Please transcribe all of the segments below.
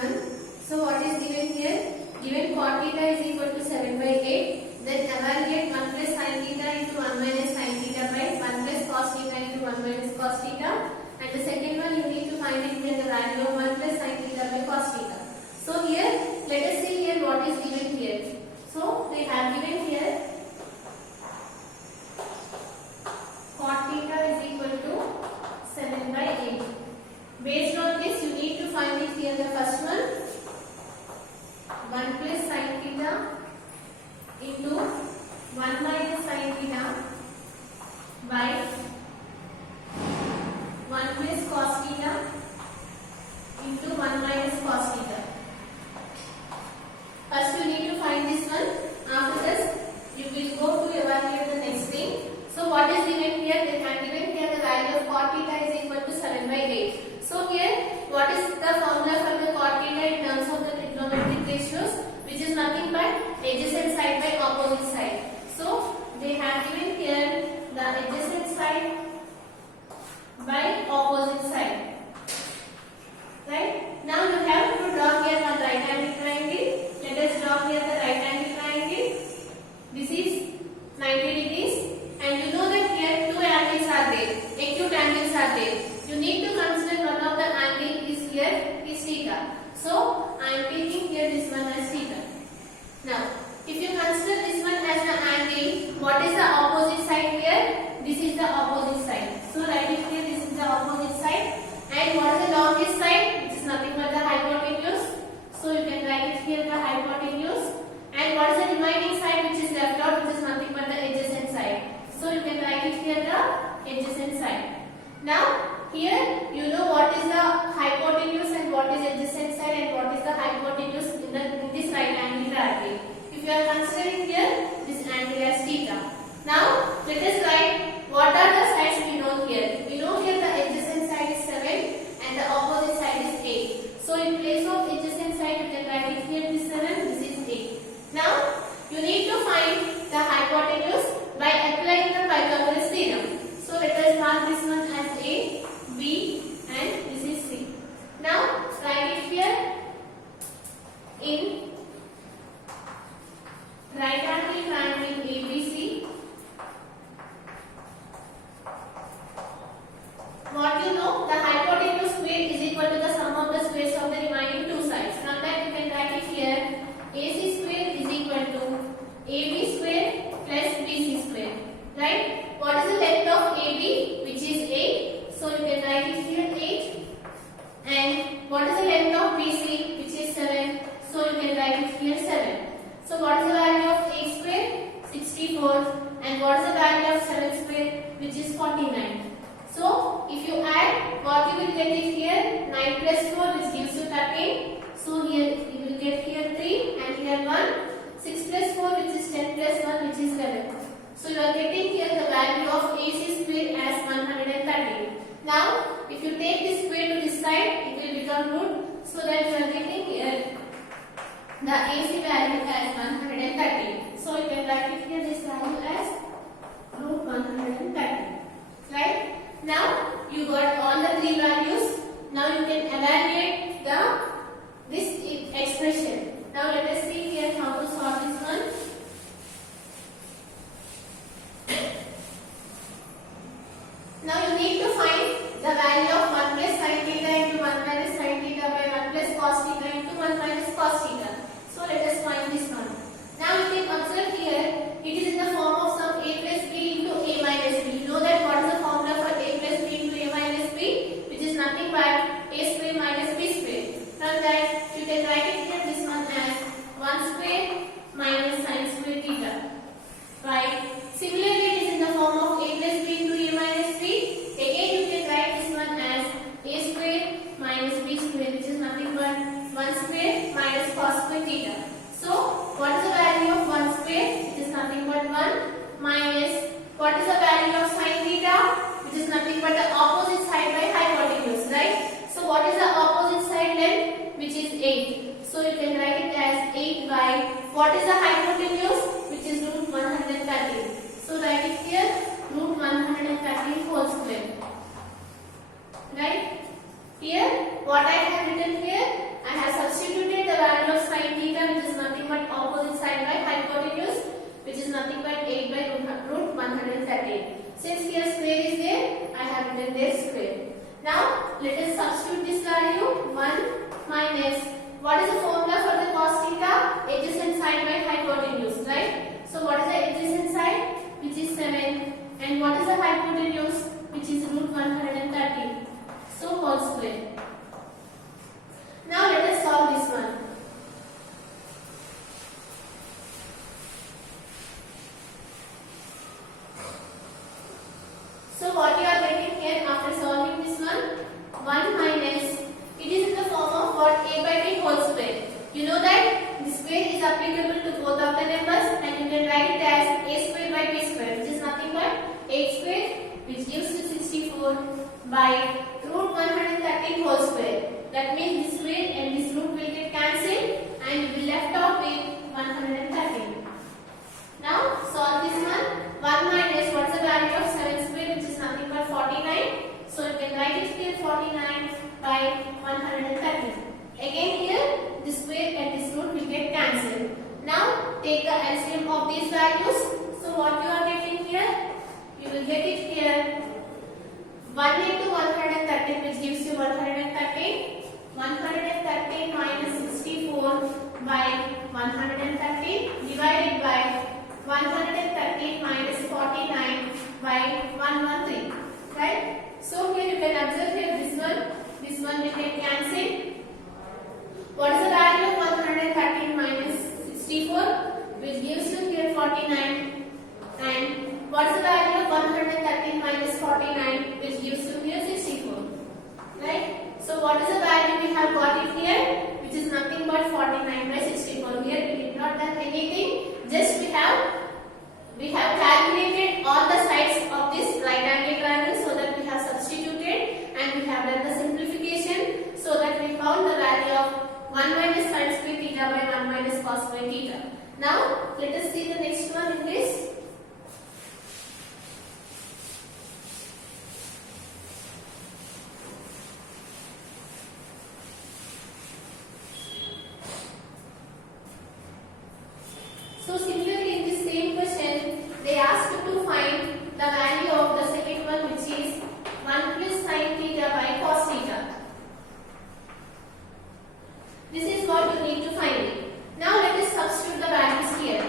one. So what is given here? Given cot theta is equal to 7 by 8. Then evaluate 1 plus sin theta into 1 minus sin theta by 1 plus cos theta into 1 minus cos theta. And the second one you need to find it here the value of 1 plus sin theta by cos theta. So here let us see here what is given here. So they have given here cot theta is equal to 7 by 8. Based on this you need to find it here the first one 1 plus sin theta into 1 minus sin theta by 1 plus cos theta into 1 minus cos theta. First you need to find this one. After this you will go to evaluate the next thing. So what is given here? They have given here the value of cot theta is equal to 7 by 8. So here what is the formula for the cot theta in terms of the trigonometric ratios, which is nothing but adjacent side by opposite side. So they have given here the adjacent side by opposite side. Right? Now you have to draw here one right angle triangle. Let us draw here the right angle triangle. This is 90 degrees and you know that here two angles are there. Acute angles are there. You need to consider one of the angle is here is theta. So I am taking here this one as theta. Now if you consider this one as the angle, what is the opposite side here? This is the opposite side. So write it here, this is the opposite side. And what is the longest side? Which is nothing but the hypotenuse. So you can write it here the hypotenuse. And what is the remaining side which is left out, which is nothing but the adjacent side. So you can write it here the adjacent side. Now here you know what is the hypotenuse and what is adjacent side and what is the hypotenuse in this right angle triangle. If you are considering here this angle as theta. Now let us write what are the sides we know here. We know here the adjacent side is 7 and the opposite side is 8. So in place of adjacent side you can write it here this 7, this is 8. Now you need to find the hypotenuse by applying the Pythagoras theorem. So let us mark this one as A, B and this is C. Now write it here in right angle triangle ABC. What you know, the hypotenuse square is equal to the sum of the squares of the remaining two sides. From that you can write it here AC square is equal to AB square plus BC square. Right? What is the length of AB, which is 8? So you can write it here 8. And what is the length of BC, which is 7? So you can write it here 7. So what is the value of 8 square? 64. And what is the value of 7 square? Which is 49. So if you add, what you will get it here 9 plus 4, which gives you 13. So here you will get here 3 and here 1. 6 plus 4, which is 10 plus 1, which is 11. So you are getting here the value of AC square as 130. Now if you take this square to this side, it will become root. So that you are getting here the AC value as 130. So you can write it here this value as root 130. Right? Now you got all the three values. Now you can evaluate this expression. Now let us see here how to solve this one. Now you need to find the value of 1 plus sin theta into 1 minus sin theta by 1 plus cos theta into 1 minus cos theta. So let us find this one. Now you can observe here it is in the form of some a plus b into a minus b. You know that what is the formula for a plus b into a minus b, which is nothing but a square minus b square. From that you can write it here this one as 1 square minus sin square theta. Right? Similarly it is in the form of a plus b into a minus b. Again you can write this one as a square minus b square, which is nothing but 1 square minus cos square theta. So what is the value of 1 square? It is nothing but 1 minus what is the value of sin theta? Which is nothing but the opposite side by hypotenuse, right? So what is the opposite side length? Which is 8. So you can write it as 8 by what is the hypotenuse? Which is root 130. So write it here root 130 whole square. Right? Here what I have written here, I have substituted the value of sin theta, which is nothing but opposite side by hypotenuse, which is nothing but 8 by root 113. Since here square is there, I have written there square. Now let us substitute this value 1 minus, what is the formula for the cos theta? Adjacent side by hypotenuse, right? So what is the adjacent side? Which is 7. And what is the hypotenuse? Which is root 130. So whole square. Now let us solve this one. So what you are getting here after solving this one? 1 minus, it is in the form of what? A by b whole square. You know that the square is applicable to both of the numbers, and you can write it as a square by b square, which is nothing but 8 square, which gives you 64 by root 113 whole square. That means this square and this root will get cancelled and you will left out with 113. Now solve this one. 1 minus, what is the value of 7 square, which is nothing but 49. So you can write it here 49 by 130. Again here this square and this root will get cancelled. Now take the LCM of these values. So what you are getting here? You will get it here 1 into 113, which gives you 113. 113 minus 64 by 113 divided by 113 minus 49 by 113. Right? So here you can observe here this one will get cancelled. What is the value of 113 minus 64, which gives you here 49, and what is the value of 113 minus 49, which gives you here 64, right? So what is the value we have got it here, which is nothing but 49 by 64. Here we did not done anything, just we have calculated all the sides of this right angle triangle, so that we have substituted and we have done the simplification, so that we found the value of 1 minus sin square theta by 1 minus cos square theta. Now let us see the next one in this. So similarly in this same question, they asked to find the value of the second one, which is 1 plus sin theta by cos theta. This is what you need to find it. Now let us substitute the values here.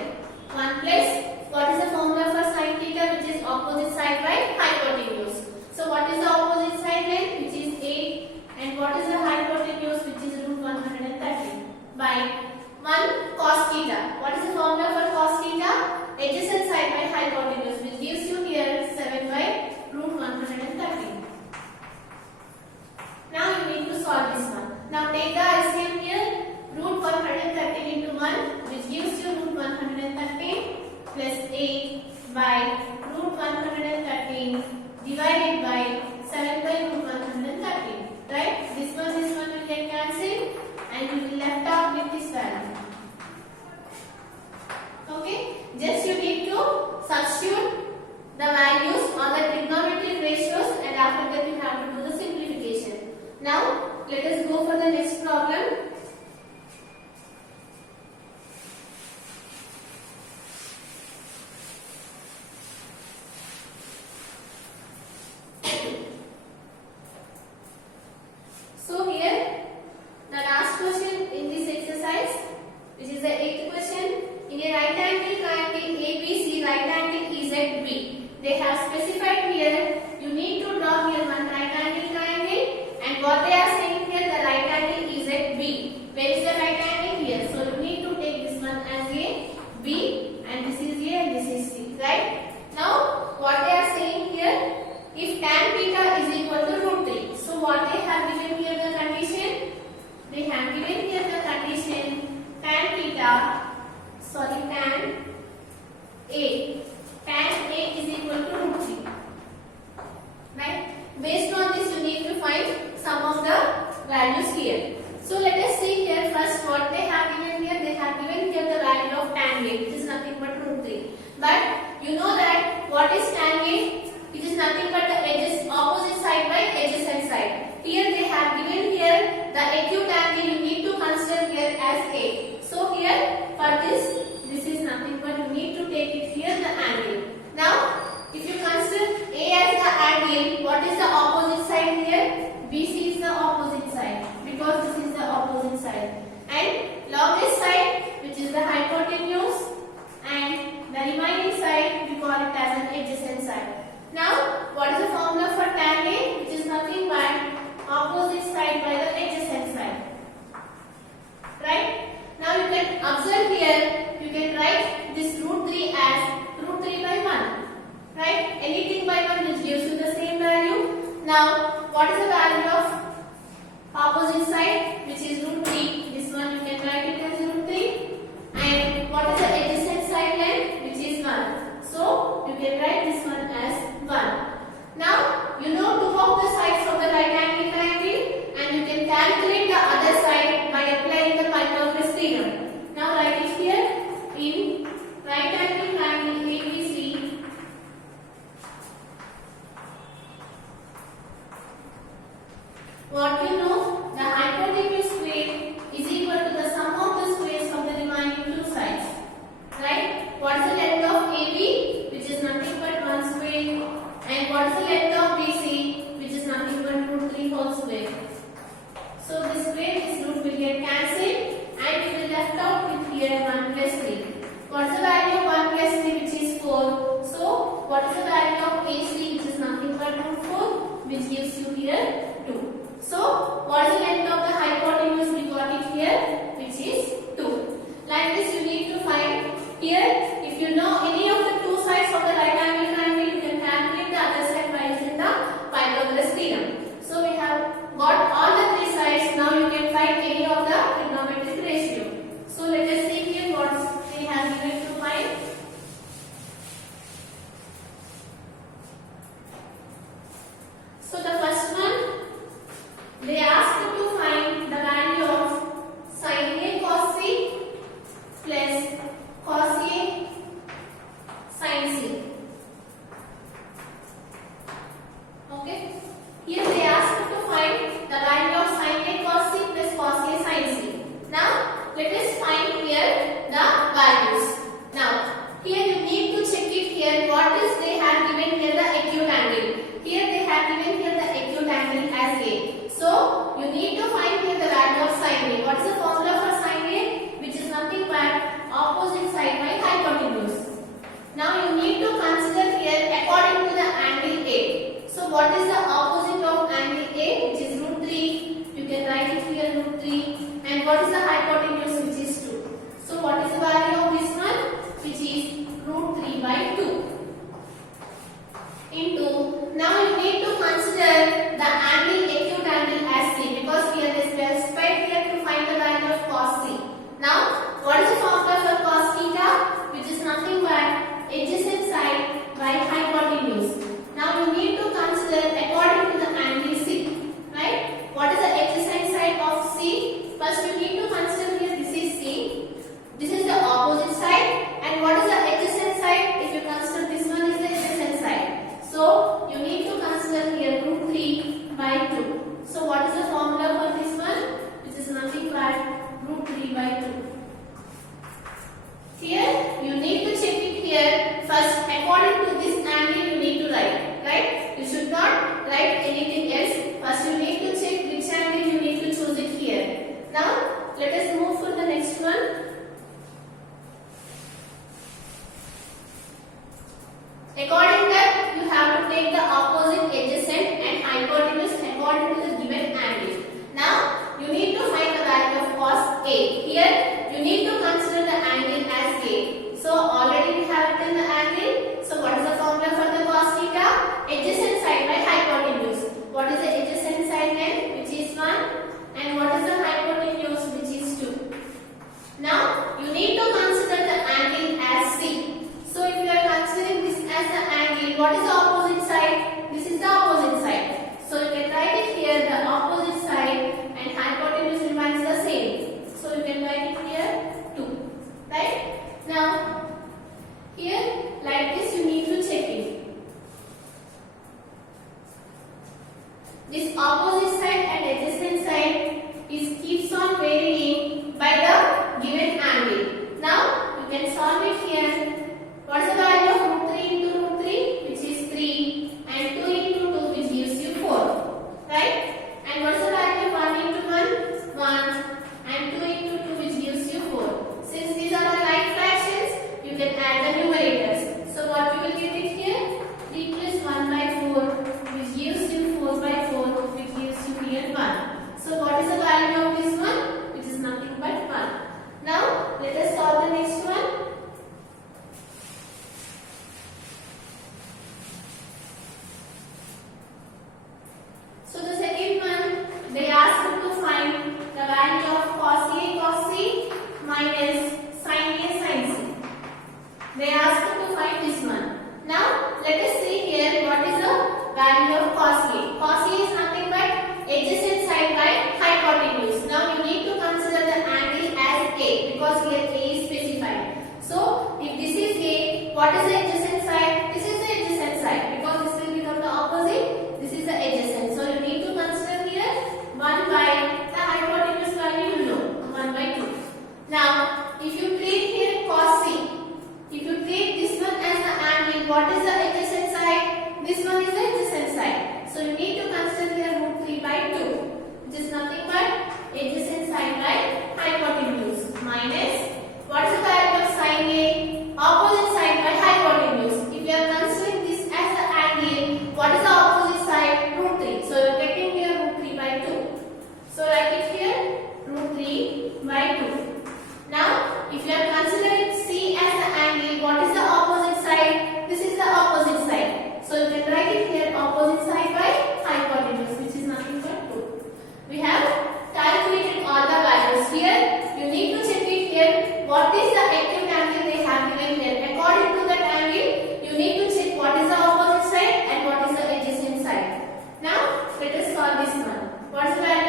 1 plus, what is the formula for sin theta, which is opposite side by hypotenuse. So what is the opposite side length, which is 8, and what is the hypotenuse, which is root 130 by 1 cos theta. What is the formula for cos theta? Adjacent side by hypotenuse, which gives you here 7 by root 130. Now you need to solve this one. Now take the LCM here, root 113 into 1, which gives you root 113 plus 8 by root 113 divided by 7 by root 113. Right? This one will get cancelled and you will left out with this value. Okay? Just you need to substitute the values on the trigonometric ratios, and after that you have to do the simplification. Now let us go for the next problem. So here the last question in this exercise, which is the 8th question. In a right angle triangle ABC, right angle is at B. They have specified here, you need to draw here one right angle triangle, and what they are saying here, the right angle is at B. Where is the right angle? Here. So you need to take this one as A, B, and this is A and this is C. Right? Now what they are saying here, if tan theta is equal to root 3. So what they have given here the condition? They have given here the condition tan A. Tan A is equal to root 3. Right? Based on this, you need to find some of the values here. So let us see here first what they have given here. They have given here the value of tan A, which is nothing but root 3. But you know that what is tan A? It is nothing but the edges, opposite side by adjacent side. Here they have given here the acute angle you need to What you know, the hypotenuse square is equal to the sum of the squares of the remaining two sides. Right? What is the length of AB, which is nothing but 1 square, and what is the length of BC, which is nothing but root 3 whole square. So this square, this root will get cancelled, and we will left out with here 1 plus 3. What is the value of 1 plus 3, which is 4? So what is the value of AC, which is nothing but root 4, which gives you here 2. So what is the length of the hypotenuse? We got it here, which is 2. Like this, you need to find here. If you know any of the two sides of the right angle triangle, you can calculate the other side by using the Pythagoras theorem. So we have got all the three sides. Now you can find any of the trigonometric ratio. So let us see here what they have given to find. So the first one, they asked you to find the value of sin A cos C plus cos A sin C. Okay. Here they asked you to find the value of sin A cos C plus cos A sin C. Now let us find here the values. Now here you need to check it here. What is they have given here the acute angle. Here they have given here the acute angle as A. So you need to find here the value of sin A. What is the formula for sin A? Which is nothing but opposite side by hypotenuse. Now you need to consider here according to the angle A. So what is the opposite of angle A? Which is root 3. You can write it here root 3. And what is the hypotenuse? Which is 2. So what is the value of this one? Which is root 3 by 2. Into, now you need to consider the angle, acute angle as C, because here they specified here to find the value of cos C. Now what is the formula for cos theta? Which is nothing but adjacent side by hypotenuse. Now you need to consider according to the angle C. Right? What is the adjacent side of C? First you need to consider here this is C. This is the opposite side. And what is the adjacent side? If you consider this one is the adjacent side. So you need to consider here root 3 by 2. So what is the formula for this one? Which is nothing but root 3 by 2. Here you need to check it here. First according to this angle you need to write. Right? You should not write anything else. First you need to check which angle you need to choose it here. Now let us move for the next one. According that you have to take the opposite adjacent and hypotenuse according to the given angle. Now you need to find the value of cos A. Here you need to consider the angle as A. So already we have written the angle. So what is the formula for the cos theta? Adjacent side by hypotenuse. What is the adjacent side then? Which is 1. And what is the hypotenuse? Which is 2. Now you need to consider the angle as C. So if you are considering this as the angle, what is the opposite side? This is the opposite side. So you can write it here Let us solve this one. What is the value